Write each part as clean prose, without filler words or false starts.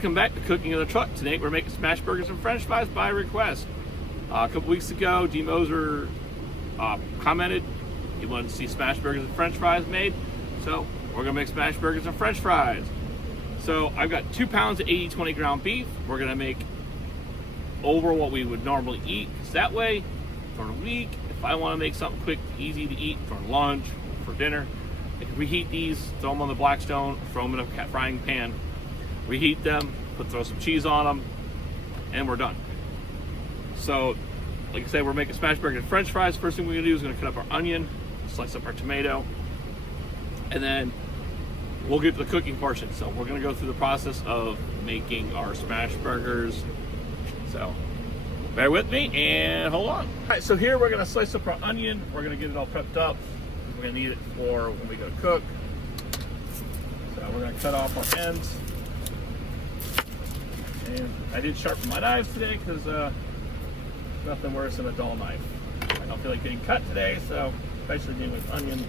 Welcome back to Cooking in the Truck. Today we're making smash burgers and french fries by request. A couple weeks ago, D. Moser commented he wanted to see smash burgers and french fries made, so we're going to make smash burgers and french fries. So I've got 2 pounds of 80-20 ground beef. We're going to make over what we would normally eat, because that way, for a week, if I want to make something quick, easy to eat for lunch, for dinner, I can reheat these, throw them on the Blackstone, throw them in a frying pan, reheat them, throw some cheese on them, and we're done. So, like I said, we're making smash burger and french fries. First thing we're going to do is we're going to cut up our onion, slice up our tomato, and then we'll get to the cooking portion. So we're going to go through the process of making our smash burgers. So bear with me and hold on. All right, so here we're going to slice up our onion. We're going to get it all prepped up. We're going to need it for when we go to cook. So we're going to cut off our ends. And I did sharpen my knives today because nothing worse than a dull knife. I don't feel like getting cut today, so especially dealing with onion.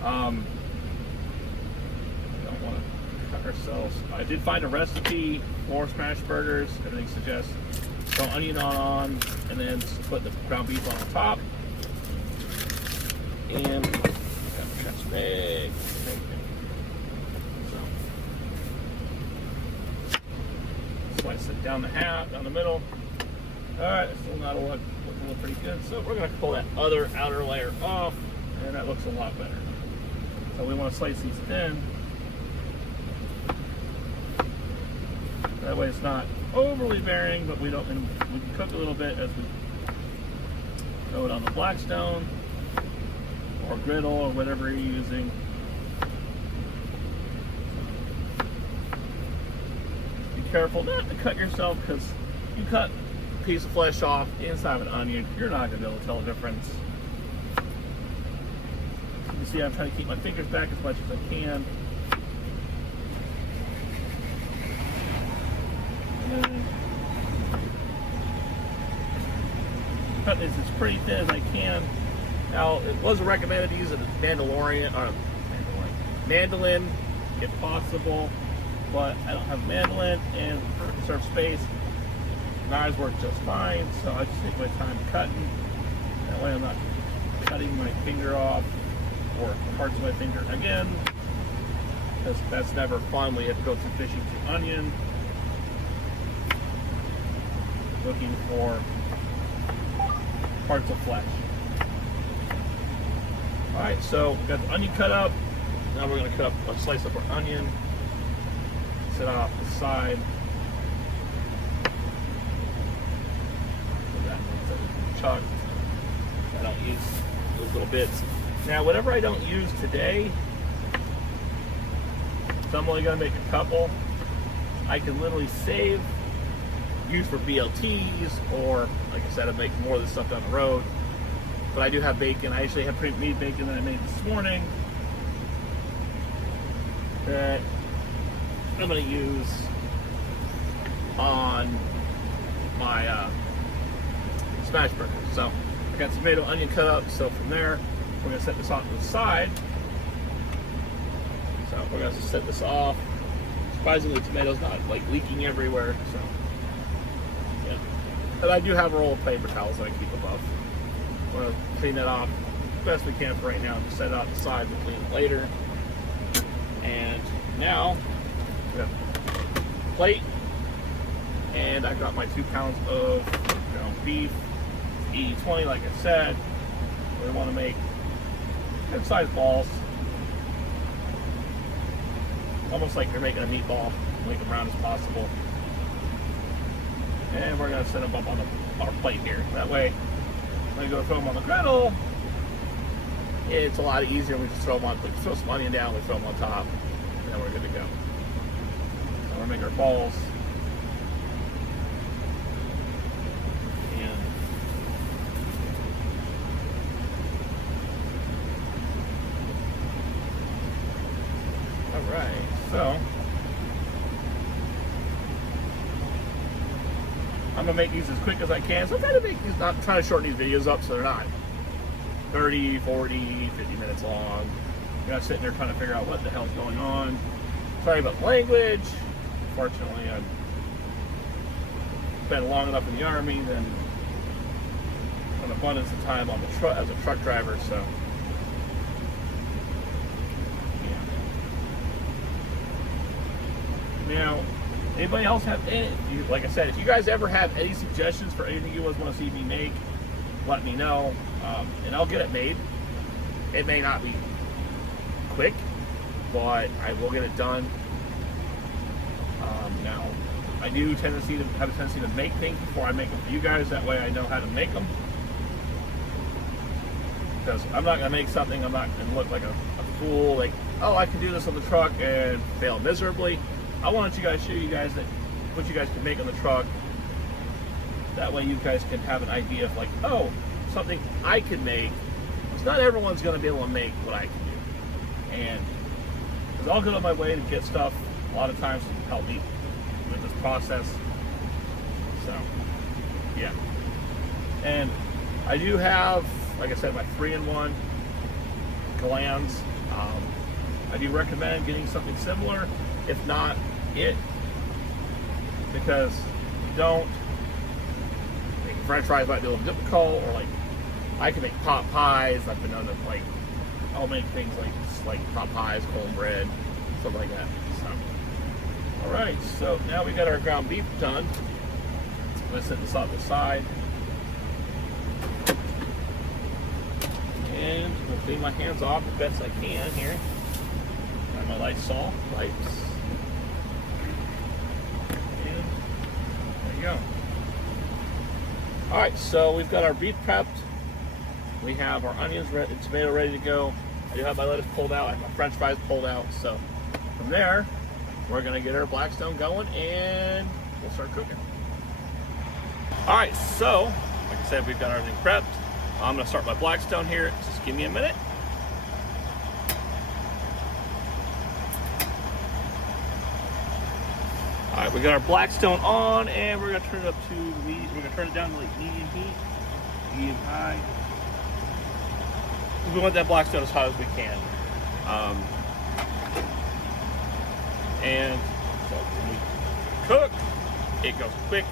Don't want to cut ourselves. I did find a recipe for smash burgers. Everything suggests throw onion on, and then put the ground beef on the top. And that's big. Slice it down the middle. All right, it's still not looking pretty good. So we're gonna pull that other outer layer off, and that looks a lot better. So we want to slice these thin. That way it's not overly bearing, but we can cook a little bit as we throw it on the Blackstone or griddle or whatever you're using. Careful not to cut yourself, because you cut a piece of flesh off inside of an onion, you're not going to be able to tell the difference. You can see I'm trying to keep my fingers back as much as I can. And cut this as pretty thin as I can. Now, it was recommended to use a mandolin if possible. But I don't have a mandolin, and for conserve space, knives work just fine, so I just take my time cutting. That way I'm not cutting my finger off or parts of my finger again, because that's never fun. We have to go through fishing through onion, looking for parts of flesh. Alright, so we've got the onion cut up. Now we're going to cut up, slice up our onion. Sit off the side. Chuck. I don't use those little bits. Now, whatever I don't use today, so I'm only going to make a couple, I can literally save, use for BLTs, or like I said, I make more of this stuff down the road. But I do have bacon. I actually have pre-made bacon that I made this morning that I'm going to use on my smash burger. So I got tomato, onion cut up. So from there, we're going to set this off to the side. So we're going to set this off. Surprisingly, the tomato's not like leaking everywhere. So yeah, and I do have a roll of paper towels that I keep above. We're going to clean that off as best we can for right now. Just set it out the side. We'll clean it later. And now, plate, and I've got my 2 pounds of ground beef, 80-20 like I said. We want to make good sized balls, almost like you're making a meatball, make them round as possible. And we're going to set them up on our plate here. That way, when we go throw them on the griddle, it's a lot easier. We just throw them on, throw some onion down, we throw them on top, and then we're good to go. We're making our balls. And all right, so I'm gonna make these as quick as I can. So I'm trying to make these, not trying to shorten these videos up so they're not 30, 40, 50 minutes long. You're not sitting there trying to figure out what the hell's going on. Sorry about the language. Fortunately, I've been long enough in the Army, then an abundance of time on the truck as a truck driver, so yeah. Now, anybody else have any, like I said, if you guys ever have any suggestions for anything you guys want to see me make, let me know, and I'll get it made. It may not be quick, but I will get it done. Now, I do have a tendency to make things before I make them for you guys. That way I know how to make them. Because I'm not going to make something, I'm not going to look like a fool, like, oh, I can do this on the truck and fail miserably. I want you guys to show you guys that what you guys can make on the truck. That way you guys can have an idea of like, oh, something I can make. Because not everyone's going to be able to make what I can do. And because I'll go out of my way to get stuff a lot of times to help me with this process. So, yeah. And I do have, like I said, my 3-in-1 glands. I do recommend getting something similar, if not it, because you don't, making French fries might be a little difficult, or like I can make pot pies. I've been known to like, I'll make things like pot pies, cornbread, stuff like that. So, all right, so now we got our ground beef done. I'm gonna set this on the side. And I'll clean my hands off as best I can here. Got my Lysol wipes. And there you go. Alright, so we've got our beef prepped. We have our onions and tomato ready to go. I do have my lettuce pulled out. I have my French fries pulled out. So from there, we're going to get our Blackstone going and we'll start cooking. Alright, so like I said, we've got everything prepped. I'm going to start my Blackstone here. Just give me a minute. All right, we got our Blackstone on, and we're going to turn it up to medium. We're going to turn it down to like medium heat, medium high. We want that Blackstone as hot as we can. And so when we cook, it goes quick,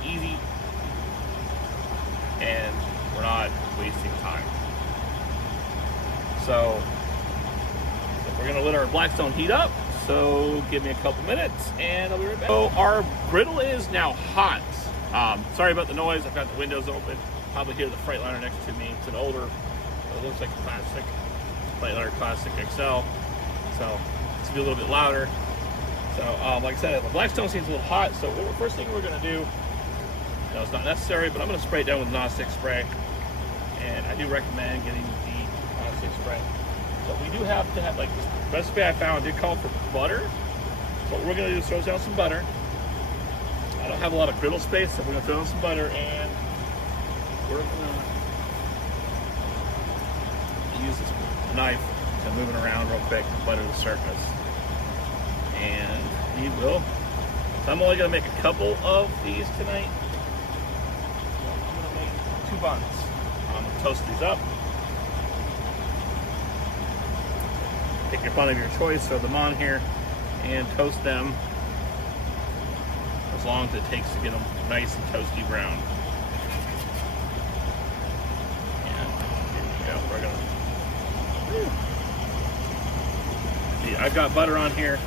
it's easy, and we're not wasting time. So we're gonna let our Blackstone heat up. So give me a couple minutes and I'll be right back. So our griddle is now hot. Sorry about the noise. I've got the windows open. Probably hear the Freightliner next to me. It's an older, it looks like a classic Freightliner Classic XL. So it's gonna be a little bit louder. So like I said, the Blackstone seems a little hot. So first thing we're gonna do, no, it's not necessary, but I'm going to spray it down with non-stick spray. And I do recommend getting the non-stick spray. So we do have to have, like, this recipe I found did call for butter. So what we're going to do is throw down some butter. I don't have a lot of griddle space, so we're going to throw in some butter, and we're going to use this knife to move it around real quick to butter the surface. And we will. So I'm only going to make a couple of these tonight. Buns. I'm going to toast these up. Pick your bun of your choice, throw them on here, and toast them as long as it takes to get them nice and toasty brown. And here we go. We're going to see, I've got butter on here.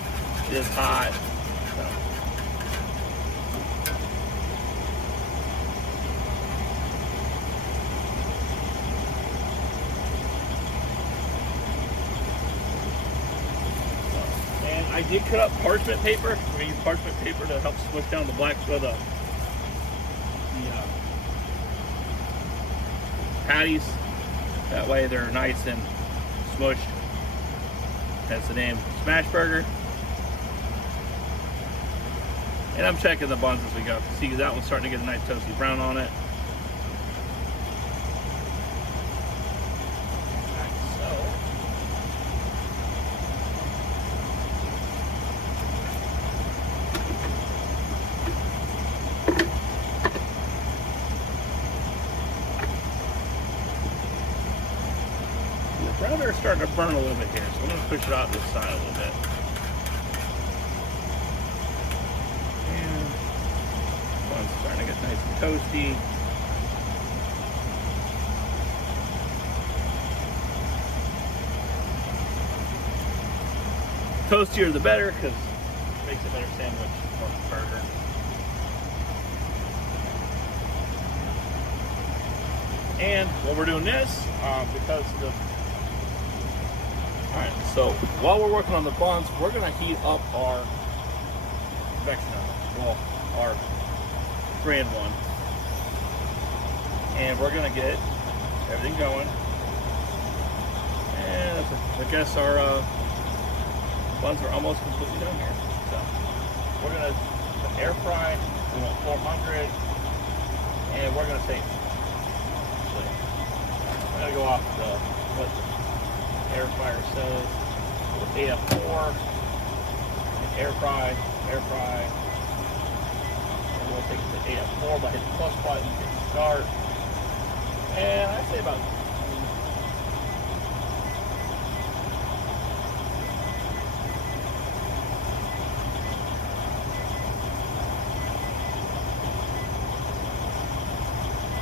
It is hot. I did cut up parchment paper. We're going to use parchment paper to help smush down the patties. That way they're nice and smushed. That's the name, Smash Burger. And I'm checking the buns as we go. See, that one's starting to get a nice toasty brown on it. Brown are starting to burn a little bit here, so I'm going to push it out this side a little bit. Nice and toasty. Toastier the better, because it makes a better sandwich or burger. And while we're doing this, because the alright, so while we're working on the buns, we're gonna heat up our convection oven, well, our grand one, and we're gonna get everything going. And I guess our buns are almost completely done here. So we're gonna air fry. We want 400, and we're gonna say. I'm gonna go off what the air fryer says. AF4, air fry, and we'll take the AF4 by hitting the plus button, hit start, and I say about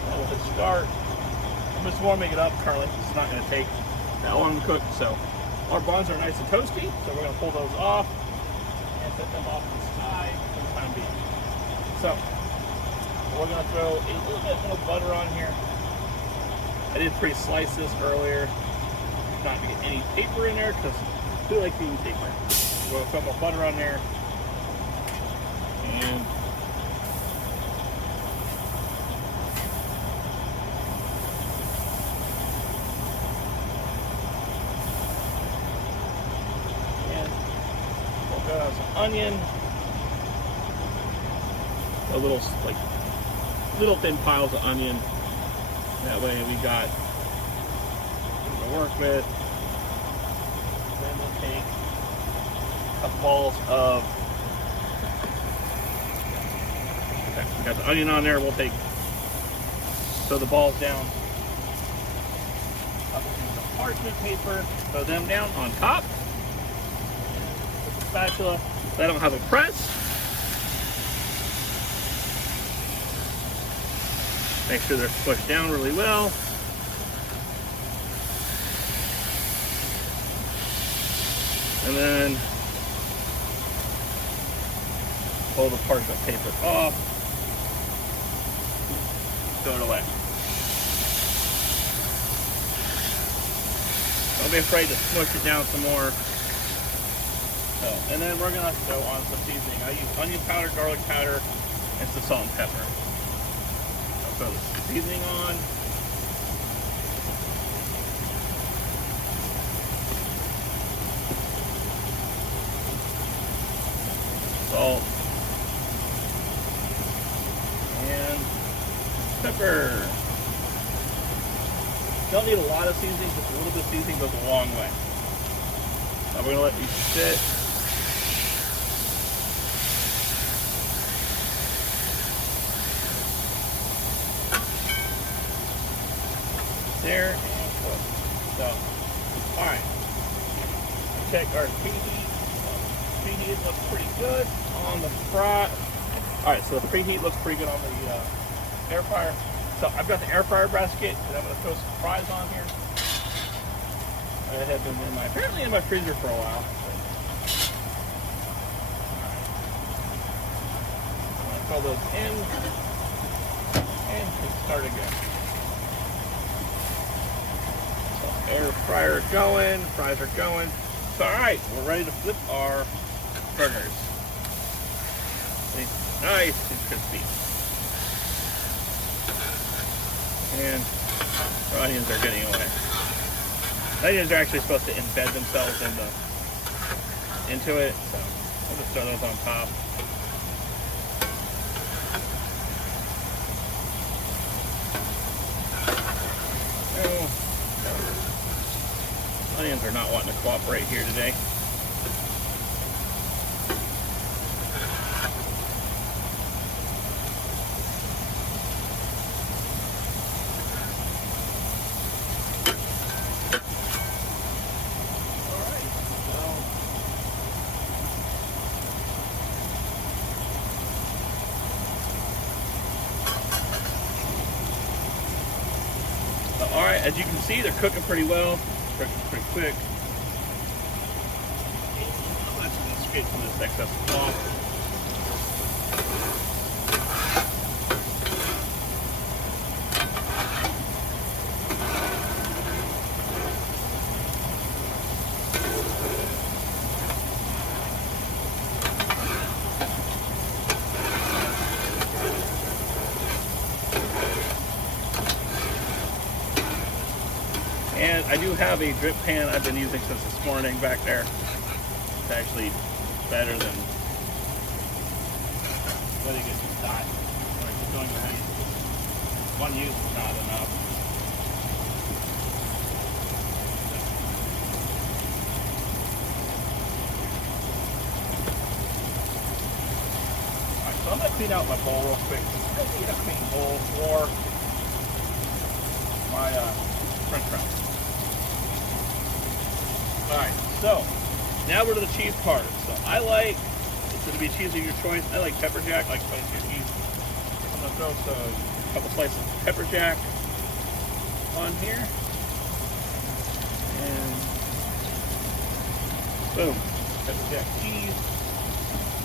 and we'll hit start. I'm just warming it up currently. It's not going to take that long to cook. So our buns are nice and toasty. So we're going to pull those off and set them off to the side for the time being. So we're going to throw a little bit more butter on here. I did pre-slice this earlier, not to get any paper in there because I do like eating paper. We're going to throw more butter on there. And some onion, a little little thin piles of onion. That way we got something to work with. Then we'll take a couple balls of. Okay, we got the onion on there. We'll take throw the balls down. A couple pieces of parchment paper. Throw them down on top. Spatula. I don't have a press. Make sure they're pushed down really well. And then pull the parchment paper off. Throw it away. Don't be afraid to smush it down some more. And then we're going to throw on some seasoning. I use onion powder, garlic powder, and some salt and pepper. I'll throw the seasoning on. Salt. And pepper. Don't need a lot of seasoning, just a little bit of seasoning goes a long way. Now we're going to let these sit. There and cook. So, alright. Check our preheat. Preheat looks pretty good on the fry. Alright, so the preheat looks pretty good on the air fryer. So I've got the air fryer basket, and I'm going to throw some fries on here. I had them apparently in my freezer for a while. I'm going to throw those in and start again. Air fryer going, fries are going. So, alright, we're ready to flip our burgers. Nice and crispy. And our onions are getting away. The onions are actually supposed to embed themselves into it, so we'll just throw those on top. Onions are not wanting to cooperate here today. as you can see, they're cooking pretty well. Cooking pretty quick. Let's just get some of this excess off. And I do have a drip pan I've been using since this morning back there. It's actually better than letting it just die. Or just going behind. One use is not enough. Alright, so I'm going to clean out my bowl real quick. I need a clean bowl for my French fries. Alright, so now we're to the cheese part. So I like, it's going to be cheese of your choice. I like pepper jack, I like spicy cheese. I'm going to throw a couple slices of pepper jack on here. And boom, pepper jack cheese.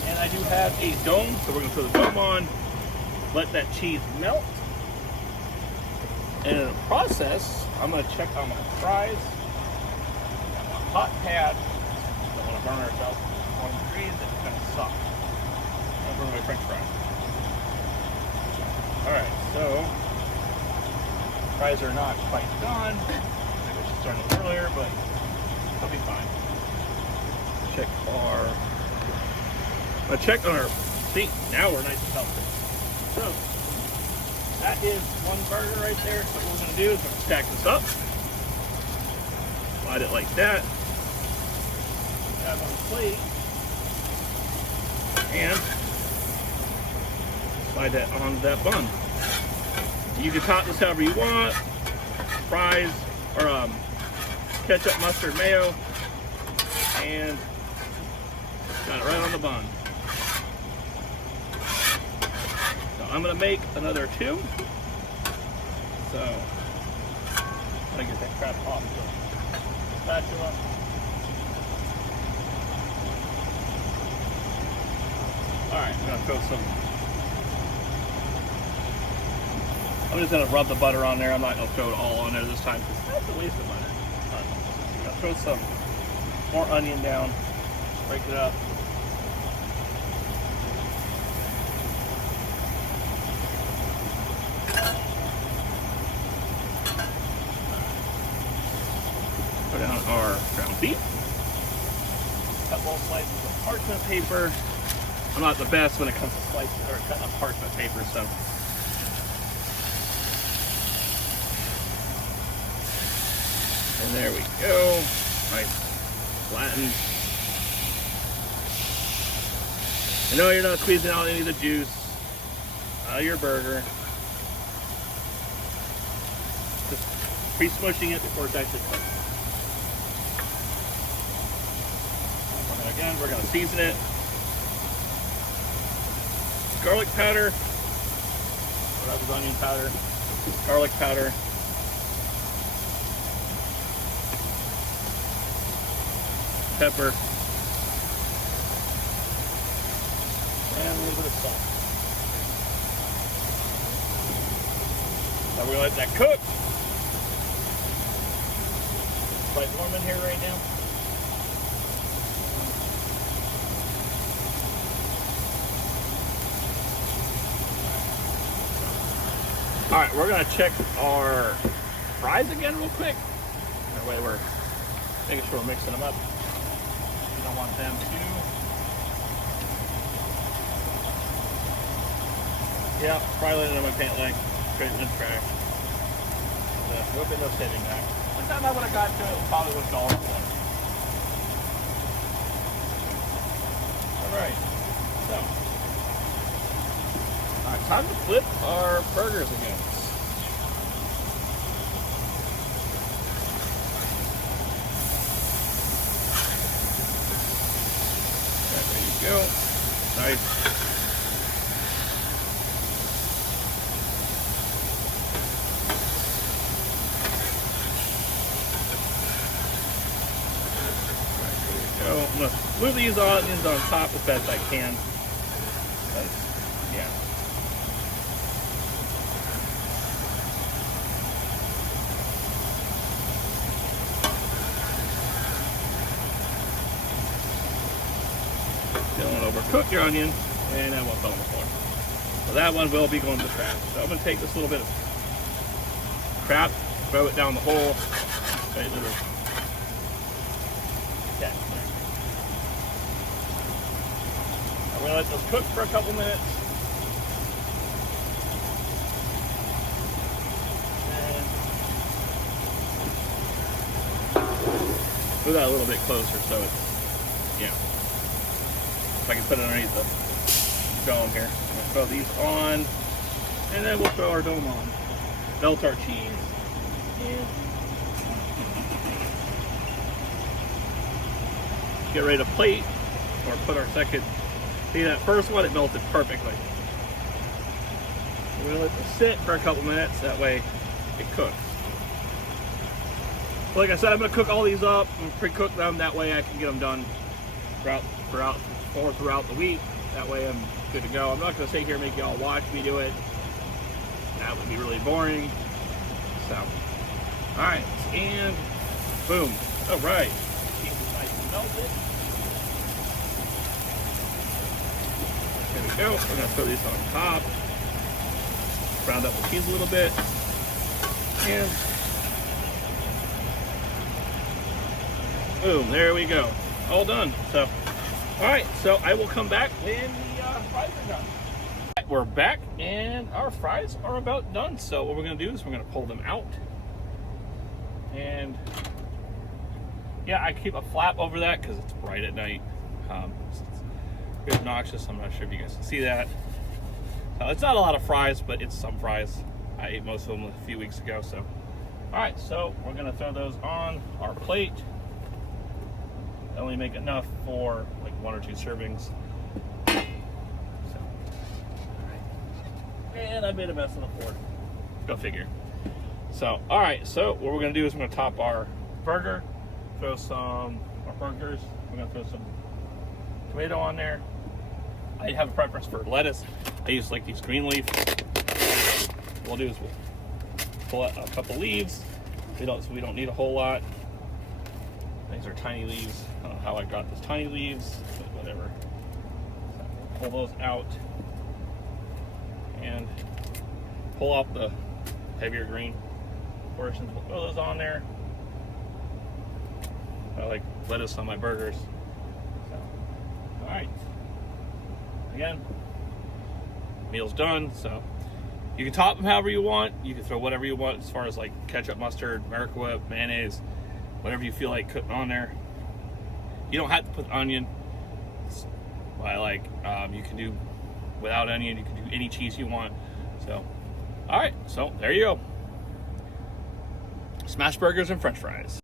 And I do have a dome, so we're going to throw the dome on, let that cheese melt. And in the process, I'm going to check on my fries. Hot pad. Don't want to burn ourselves. 1 degree, that's kind of soft. I'm burn my French fries. Alright, so fries are not quite done. Maybe I should start a little earlier, but they'll be fine. Check on our see, now we're nice and healthy. So that is one burger right there. So what we're gonna do is we're gonna stack this up. Slide it like that. Have on the plate and slide that onto that bun. You can top this however you want, fries or ketchup, mustard, mayo, and got it right on the bun. So I'm gonna make another 2. So I'm gonna get that crap off the spatula. Alright, I'm gonna throw some. I'm just gonna rub the butter on there. I'm not gonna throw it all on there this time because that's a waste of butter. I'm gonna throw some more onion down, break it up. Put down our ground beef. Cut little slices of parchment paper. I'm not the best when it comes to slicing or cutting up parchment paper, so. And there we go. Nice flattened. I know you're not squeezing out any of the juice out of your burger. Just pre-smushing it before it's actually cooked. And again, we're going to season it. Garlic powder, that was onion powder, garlic powder, pepper, and a little bit of salt. Now we're gonna let that cook. It's quite warm in here right now. All right, we're gonna check our fries again real quick. That way we're making sure we're mixing them up. We don't want them to. Yeah, probably landed on my pant leg, straight in the trash. There'll be no saving that. By the time I would have got to it, probably would have gone one. All right, so. Time to flip our burgers again. There you go. Nice. move these onions on top as best I can. Yeah. Don't overcook your onion, and that won't fall on the floor. So that one will be going to the trash. So I'm going to take this little bit of crap, throw it down the hole, right into the yeah. I'm going to let this cook for a couple minutes. And move that a little bit closer so it's, yeah. If I can put it underneath the dome here. I'm going to throw these on, and then we'll throw our dome on. Melt our cheese. And get ready to plate or put our second. See, that first one, it melted perfectly. We're gonna let this sit for a couple minutes, that way it cooks. Like I said, I'm gonna cook all these up and pre-cook them, that way I can get them done throughout the week. That way I'm good to go. I'm not gonna sit here and make y'all watch me do it. That would be really boring. So, all right, and boom. All right. Cheese is nice and melted. There we go. We're gonna throw these on top. Round up the cheese a little bit. And boom, there we go. All done. So, all right, so I will come back when the fries are done. We're back, and our fries are about done. So what we're gonna do is we're gonna pull them out. And yeah, I keep a flap over that because it's bright at night. It's obnoxious. I'm not sure if you guys can see that. So it's not a lot of fries, but it's some fries. I ate most of them a few weeks ago. So, all right, so we're gonna throw those on our plate. I only make enough for like 1 or 2 servings. So, all right. And I made a mess on the floor. Go figure. So, all right, so what we're gonna do is we're gonna top our burger, throw some our burgers. We're gonna throw some tomato on there. I have a preference for lettuce. I use like these green leaf. What we'll do is we'll pull out a couple leaves. We don't need a whole lot. These are tiny leaves. I don't know how I got those tiny leaves, but whatever. So pull those out and pull off the heavier green portions. We'll throw those on there. I like lettuce on my burgers. So, all right. Again, meal's done. So you can top them however you want. You can throw whatever you want as far as like ketchup, mustard, Miracle Whip, mayonnaise, whatever you feel like putting on there. You don't have to put onion. It's what I like. You can do without onion. You can do any cheese you want. So, all right. So there you go. Smash burgers and French fries.